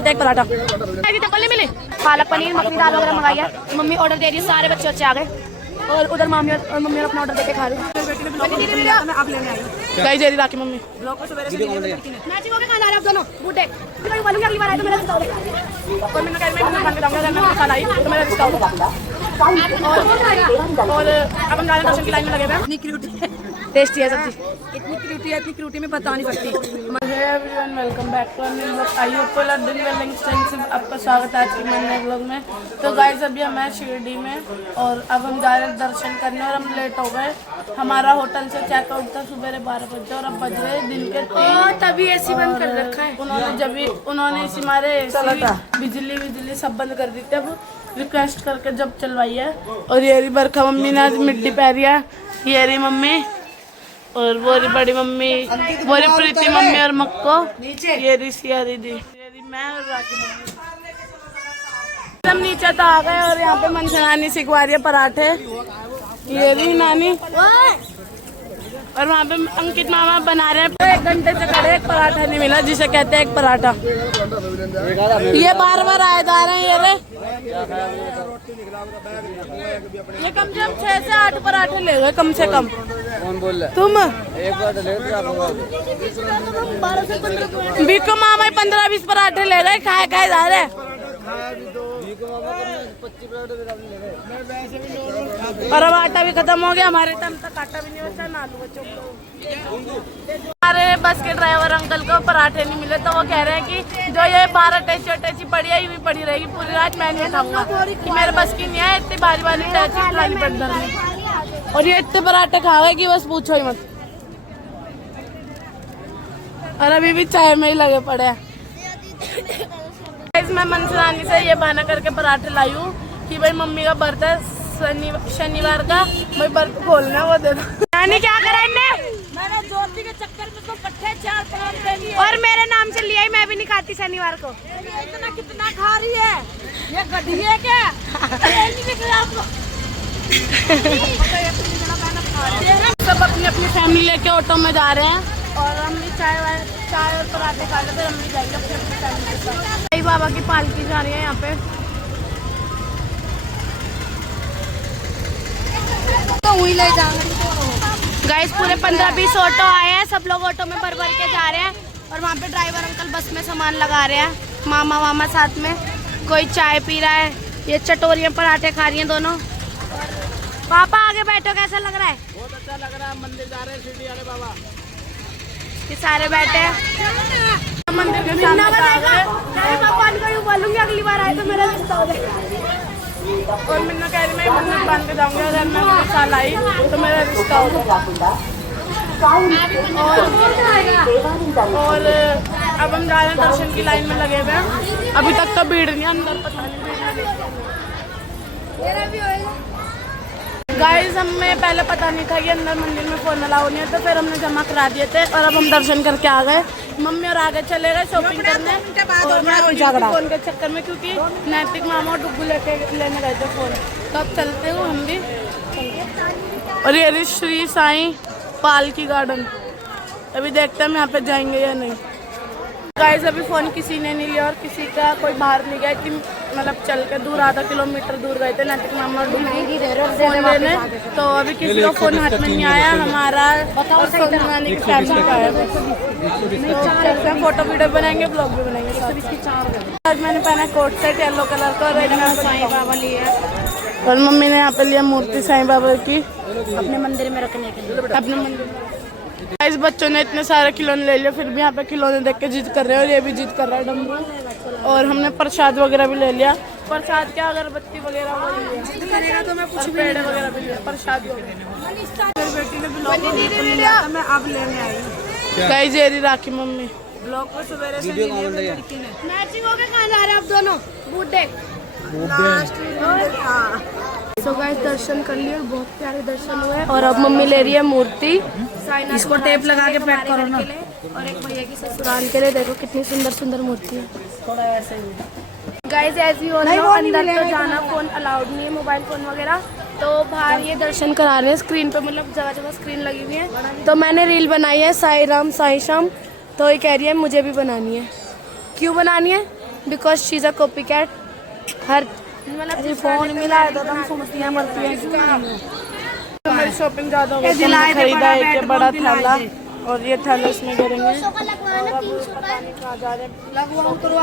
कहते हैं एक पराठा। नहीं मिली, पालक पनीर मखनी दाल वगैरह मंगाई है। मम्मी ऑर्डर दे रही है, सारे बच्चे आ गए और उधर मम्मी और अपना ऑर्डर देके खा रही है। गाइस जेरी राखी मम्मी ब्लॉग को सवेरे से मैचिंग हो के खाना आ रहे आप दोनों बूटे। मैं बोलूंगी अगली बार आए तो मेरा रिश्ता होगा। और मैंने कहा मैं बंद कर दूंगा, अगर मैं खाना आई तो मेरा रिश्ता होगा। और अब हम जाने दर्शन की लाइन में लगे हुए हैं। इतनी क्यूटी है, टेस्टी है सब्जी, इतनी क्यूटी है, इतनी क्यूटी में बता नहीं सकती। Everyone welcome back to new vlog. I hope all are doing well and staying. आपका स्वागत है आज के नए व्लॉग में। तो गाइस अभी हम हैं शिरडी में और अब हम जा रहे हैं दर्शन करने और हम लेट हो गए। हमारा होटल से चेकआउट था सुबह 12 बजे और अब बज रहे दिन के 3। तभी एसी बंद कर रखा है उन्होंने इसी मारे बिजली सब बंद कर दी थी। अब रिक्वेस्ट करके जब चलवाई है। और ये रही बरखा मम्मी ने आज मिट्टी पहरी है। ये रही मम्मी और वो रही बड़ी मम्मी, वो रही प्रीति मम्मी और मक्को, ये रही सिया दीदी, ये रही मैं और राखी मम्मी। हम नीचे तो आ गए और यहाँ पे मनसा नानी सिखवा रही है पराठे। ये रही नानी और वहाँ पे अंकित मामा बना रहे हैं। 1 घंटे से खड़े, एक पराठा नहीं मिला जिसे कहते हैं एक पराठा। ये बार आए जा रहे हैं। ये कम से कम 6 से 8 पराठे ले गए कम से कम। कौन बोल रहा है? तुम एक पराठा ले बीको मामा 15-20 पराठे ले गए, खाए जा रहे हैं। और अब आटा भी खत्म हो गया, हमारे टाइम तक आटा भी नहीं बचा ना आलू बच्चों को। हमारे बस के ड्राइवर अंकल को पराठे नहीं मिले तो वो कह रहे हैं कि जो ये 12 टैची पड़ी है ये पड़ी रहेगी पूरी रात, मैं नहीं उठाऊंगा कि मेरे बस की नहीं है इतनी बारी टैची उठानी पड़। और ये इतने पराठे खा गए कि बस पूछो ही मत। और अभी भी चाय में ही लगे पड़े हैं। मैं मनसरानी से ये बहाना करके पराठे लाई हूँ कि भाई मम्मी का बर्थ है शनिवार का, भाई बर्थ खोलना वो दे दो। नानी क्या करा इनने? मैंने ज्योति के चक्कर में तो पट्टे 4 पराठे लिए और मेरे नाम से लिया ही, मैं भी नहीं खाती शनिवार को। इतना कितना खा रही है ये गधी है क्या? सब अपनी अपनी फैमिली लेके ऑटो में जा रहे हैं और हम भी चाय और पराठे खा लेते, हम भी जाएंगे अपनी अपनी फैमिली के साथ। साईं बाबा की पालकी जा रही है यहाँ पे। तो वही ले जाएंगे गाइस। पूरे 15-20 ऑटो आए हैं, सब लोग ऑटो में भर के जा रहे हैं और वहाँ पे ड्राइवर अंकल बस में सामान लगा रहे हैं। मामा साथ में, कोई चाय पी रहा है, ये चटोरियाँ पराठे खा रही हैं दोनों। पापा आगे बैठो, कैसा लग रहा है? बहुत अच्छा लग रहा है। मंदिर जा रहे हैं शिरडी वाले बाबा, ये सारे बैठे हैं मंदिर के सामने। पापा को बोलूंगी अगली बार आए तो मेरा रिश्ता हो जाएगा। और मिन्ना कह रही मैं मंदिर बांध के जाऊंगी, अगर मैं अगले साल आई तो मेरा रिश्ता होगा। और अब हम जा रहे हैं दर्शन की लाइन में लगे हुए हैं। अभी तक तो भीड़ नहीं है अंदर, पता नहीं गाइस। हमें पहले पता नहीं था कि अंदर मंदिर में फोन अलाउ नहीं है, तो फिर हमने जमा करा दिए थे और अब हम दर्शन करके आ गए। मम्मी और आगे चले गए शॉपिंग करने और मैं फोन के चक्कर में, क्योंकि नैतिक मामा और डुग्गू लेने गए थे फोन। तो अब चलते हो हम भी। और ये श्री साईं पालकी गार्डन, अभी देखते हैं हम यहाँ पे जाएंगे या नहीं। गाइस अभी फ़ोन किसी ने नहीं लिया और किसी का कोई बाहर नहीं गया कि मतलब चल के दूर आधा किलोमीटर दूर गए थे नैतिक मामा फ़ोन लेने। तो अभी किसी को फ़ोन हाथ में नहीं आया। हमारा और सोनू नानी की फैमिली का है। चलते हैं, फोटो वीडियो बनाएंगे, ब्लॉग भी बनाएंगे। आज मैंने पहना कोट सेट येलो कलर का और साईं बाबा लिया और मम्मी ने यहाँ पे लिया मूर्ति साईं बाबा की अपने मंदिर में रखने के लिए। अपने मंदिर में इस बच्चों ने इतने सारे खिलौने ले लिए, फिर भी यहाँ पे खिलौने देख के जिद कर रहे हैं और ये भी जिद कर रहा है डमरू। और हमने प्रसाद वगैरह भी ले लिया। प्रसाद क्या, अगरबत्ती वगैरह वो लिया तो मैं कुछ पेड़ वगैरह भी लिया, प्रसाद मेरी बेटी ने ब्लॉग मैं अब लेने आई। कई जेरी राखी मम्मी ब्लॉग को सवेरे से मैचिंग हो गया। कहाँ जा रहे हैं आप दोनों? बूढ़े तो गाइस दर्शन कर लिए, बहुत प्यारे दर्शन हुए। और अब मम्मी ले रही है मूर्ति, इसको टेप लगा के पैक करो ना। और एक भैया की ससुराल के लिए देखो कितनी सुंदर मूर्ति है। थोड़ा ऐसे ही गाइस ऐसी हो रही है। अंदर तो जाना फोन अलाउड नहीं है, मोबाइल फोन वगैरह। तो बाहर ये दर्शन करा रहे हैं स्क्रीन पे, मतलब जगह स्क्रीन लगी हुई है। तो मैंने रील बनाई है साईं राम साईं श्याम, तो ये कह रही है मुझे भी बनानी है। क्यों बनानी है? Because she is a copy cat. हर मतलब फोन मिला है तो हम सुमतियाँ मरती हैं। हमारी शॉपिंग ज़्यादा हो गई, हमने खरीदा एक ये बड़ा थैला और ये थैला इसमें करेंगे।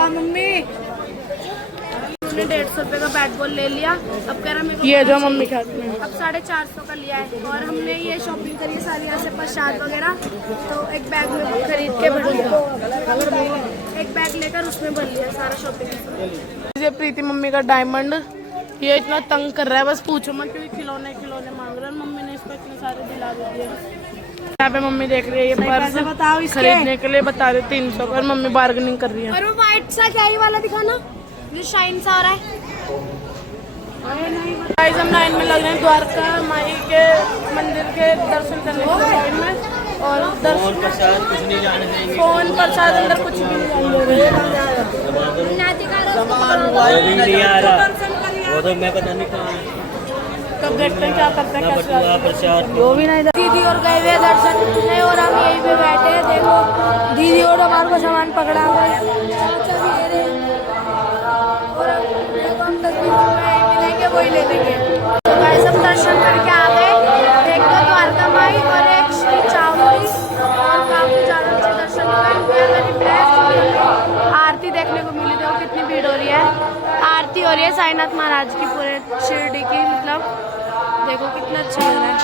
मम्मी 150 रुपए का बैट बॉल ले लिया। अब कह रहा ये जो मम्मी खाती हैं अब 450 का लिया है। और हमने ये शॉपिंग करी सारी यहाँ से प्रसाद वगैरह, तो एक बैग में खरीद के भर लिया। एक बैग लेकर उसमें भर लिया सारा शॉपिंग। ये प्रीति मम्मी का डायमंड, ये इतना तंग कर रहा है बस पूछो मत, क्योंकि खिलौने मांग रहे हैं। मम्मी ने इसको इतने सारे दिला दिए। यहाँ पे मम्मी देख रही है ये पर्स खरीदने के लिए बता रहे 300 पर मम्मी बार्गेनिंग कर रही है। और वो व्हाइट सा क्या ही वाला दिखाना जो शाइन सा आ रहा है। हम लाइन में लग रहे हैं द्वारका माई के मंदिर के दर्शन करने के लाइन में। और दर्शन कुछ नहीं जाने देंगे, फोन प्रसाद अंदर कुछ भी नहीं जाने देंगे। वो तो मैं पता नहीं कहाँ है। तब देखते हैं क्या करते हैं, कैसे वो भी नहीं। दीदी और गए हुए दर्शन करने और हम यहीं पे बैठे हैं। देखो दीदी और हमारे को सामान पकड़ा हुआ है, चाचा भी ले रहे हैं। और देखो हम 10-20 रुपए मिलेंगे वही ले लेंगे। तो गाइस हम दर्शन करके आ गए, एक तो द्वारका माई और एक श्री चामुंडी, और काफी ज्यादा अच्छे दर्शन हुए। आरती देखने को मिली, देखो कितनी भीड़ हो रही है। आरती हो रही है साईनाथ महाराज की पूरे शिरडी की, मतलब देखो कितना अच्छा लग रहा है।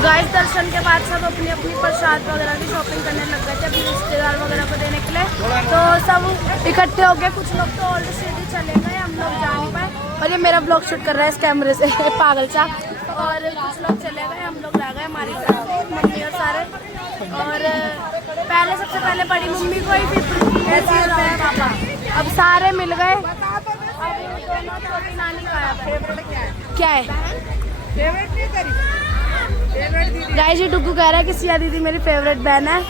गाइस दर्शन के बाद सब अपनी अपनी प्रसाद वगैरह की शॉपिंग करने लग गए थे अपने रिश्तेदार वगैरह को देने के लिए। तो सब इकट्ठे हो गए, कुछ लोग तो ओल्ड सिटी चले गए, हम लोग जा नहीं पाए। और ये मेरा ब्लॉग शूट कर रहा है इस कैमरे से पागल सा। और कुछ लोग चले गए, हम लोग रह गए हमारी मम्मी और सारे। और पहले सबसे पहले बड़ी मम्मी को ही, फिर ऐसे ही पापा, अब सारे मिल गए। छोटी नानी का क्या है गाइस, ये डुग्गू कह रहा है कि सिया दीदी मेरी फेवरेट बहन है।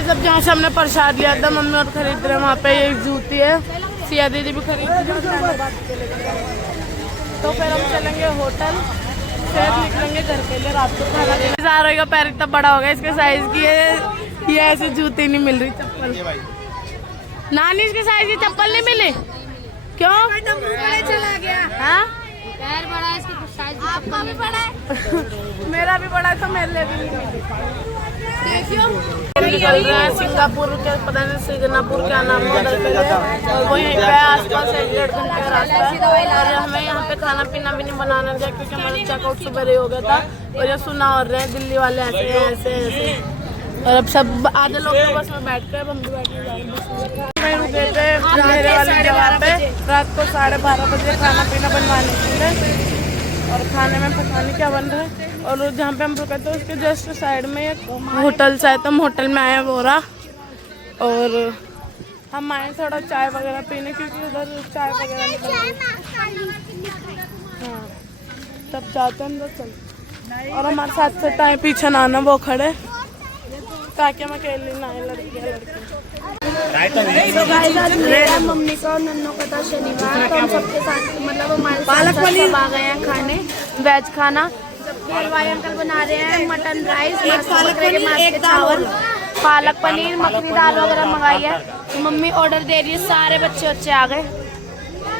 जब जहाँ से हमने प्रसाद लिया था मम्मी और खरीद रहे वहाँ पे ये जूती है, सिया दीदी भी खरीद रही। तो फिर हम चलेंगे होटल, फिर निकलेंगे घर के लिए रात को खाना खाने। सारों का पैर इतना बड़ा हो गया इसके साइज की, ये ऐसी जूती नहीं मिल रही, चप्पल। नानी इसके साइज की चप्पल नहीं मिली, क्यों? चला गया। हाँ पैर बड़ा है इसका, साइज आपका भी बड़ा है मेरा भी बड़ा है, तो मेरे लिए भी नहीं मिली। निकल रहे हैं सिंगापुर के, पता नहीं सिंगापुर क्या नाम है, और वो यहीं पे आसपास 1-1.5 घंटे का रास्ता है। और हमें यहाँ पे खाना पीना भी नहीं बनाना दिया क्योंकि हमारा चेकआउट सुबह हो गया था। और ये सुना और रहे दिल्ली वाले ऐसे ऐसे। और अब सब आधे लोग तो बस में बैठ कर, हम भी बैठे रुके थे मेरे वाली जगह पे रात को 12:30 बजे खाना पीना बनवाने के लिए। और खाने में पता नहीं क्या बन रहा है। और जहाँ पे हम रुके थे उसके जस्ट साइड में एक होटल सा है, तो हम होटल में आए बोरा। और हम आए थोड़ा चाय वगैरह पीने, क्योंकि उधर चाय वगैरह नहीं बनती। हाँ तब जाते हैं अंदर, चल। और हमारे साथ से टाइम पीछे नाना वो खड़े, ताकि हम अकेले ना आए लड़कियाँ। मेरा मम्मी का और नन्नों का था शनिवार, तो हम सबके साथ मतलब हमारे पालक पनीर आ गए हैं खाने, वेज खाना। हलवाई अंकल बना रहे हैं मटन राइस, एक चावल, पालक पनीर, मखनी दाल वगैरह मंगाई है। मम्मी ऑर्डर दे रही है, सारे बच्चे आ गए।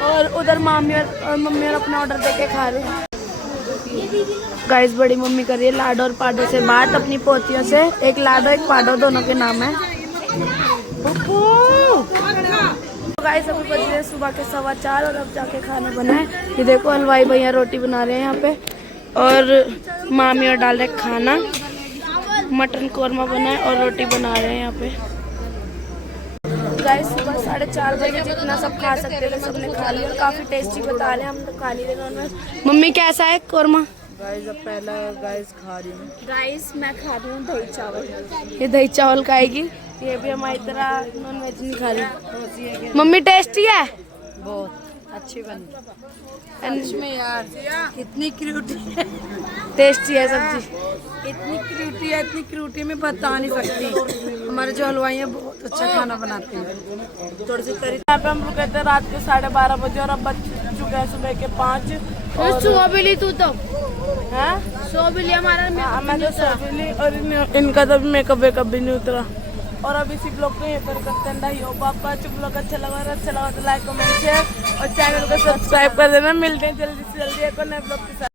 और उधर मम्मी और अपना ऑर्डर दे के खा रहे हैं। गाइस बड़ी मम्मी कर रही है लाडो और पाडो से बात अपनी पोतियों से। एक लाडो एक पाडो दोनों के नाम है। गाइस अभी बज रहे सुबह के 4:15 और अब जाके खाना बना है। ये देखो हलवाई भैया रोटी बना रहे हैं यहाँ पे, और मामी और डाल रहे खाना, मटन कौरमा बना है और रोटी बना रहे हैं यहाँ पे। गाइस सुबह 4:30 बजे जितना सब खा सकते थे सबने खा लिया। काफी टेस्टी बता रहे हैं, हम तो खा लिए नॉनवेज। मम्मी कैसा है कौरमा? गाइस अब पहला गाइस खा रही हूँ। गाइस मैं खा रही हूँ दही चावल, ये दही चावल खाएगी। ये भी हमारी तरह नॉनवेज नहीं खा रही। मम्मी टेस्टी है बहुत अच्छी बनी में यार, कितनी क्यूटी है, टेस्टी है सब्जी। इतनी क्यूटी में बता नहीं सकती। हमारे जो हलवाई हैं बहुत अच्छा खाना बनाते हैं। थोड़ी सी करी यहाँ पे हम लोग कहते हैं रात के 12:30 बजे और अब बज चुके हैं सुबह के 5। सो भी ली तू तो, है सो भी लिया हमारा। मैं तो सो भी ली और इनका तो मेकअप वेकअप भी नहीं उतरा। और अब इसी ब्लॉग को यहीं पर करते हैं। आई होप आपको आज ब्लॉग अच्छा लगा तो लाइक कमेंट शेयर और चैनल को सब्सक्राइब कर देना। मिलते हैं जल्दी से जल्दी एक और नए ब्लॉग के साथ।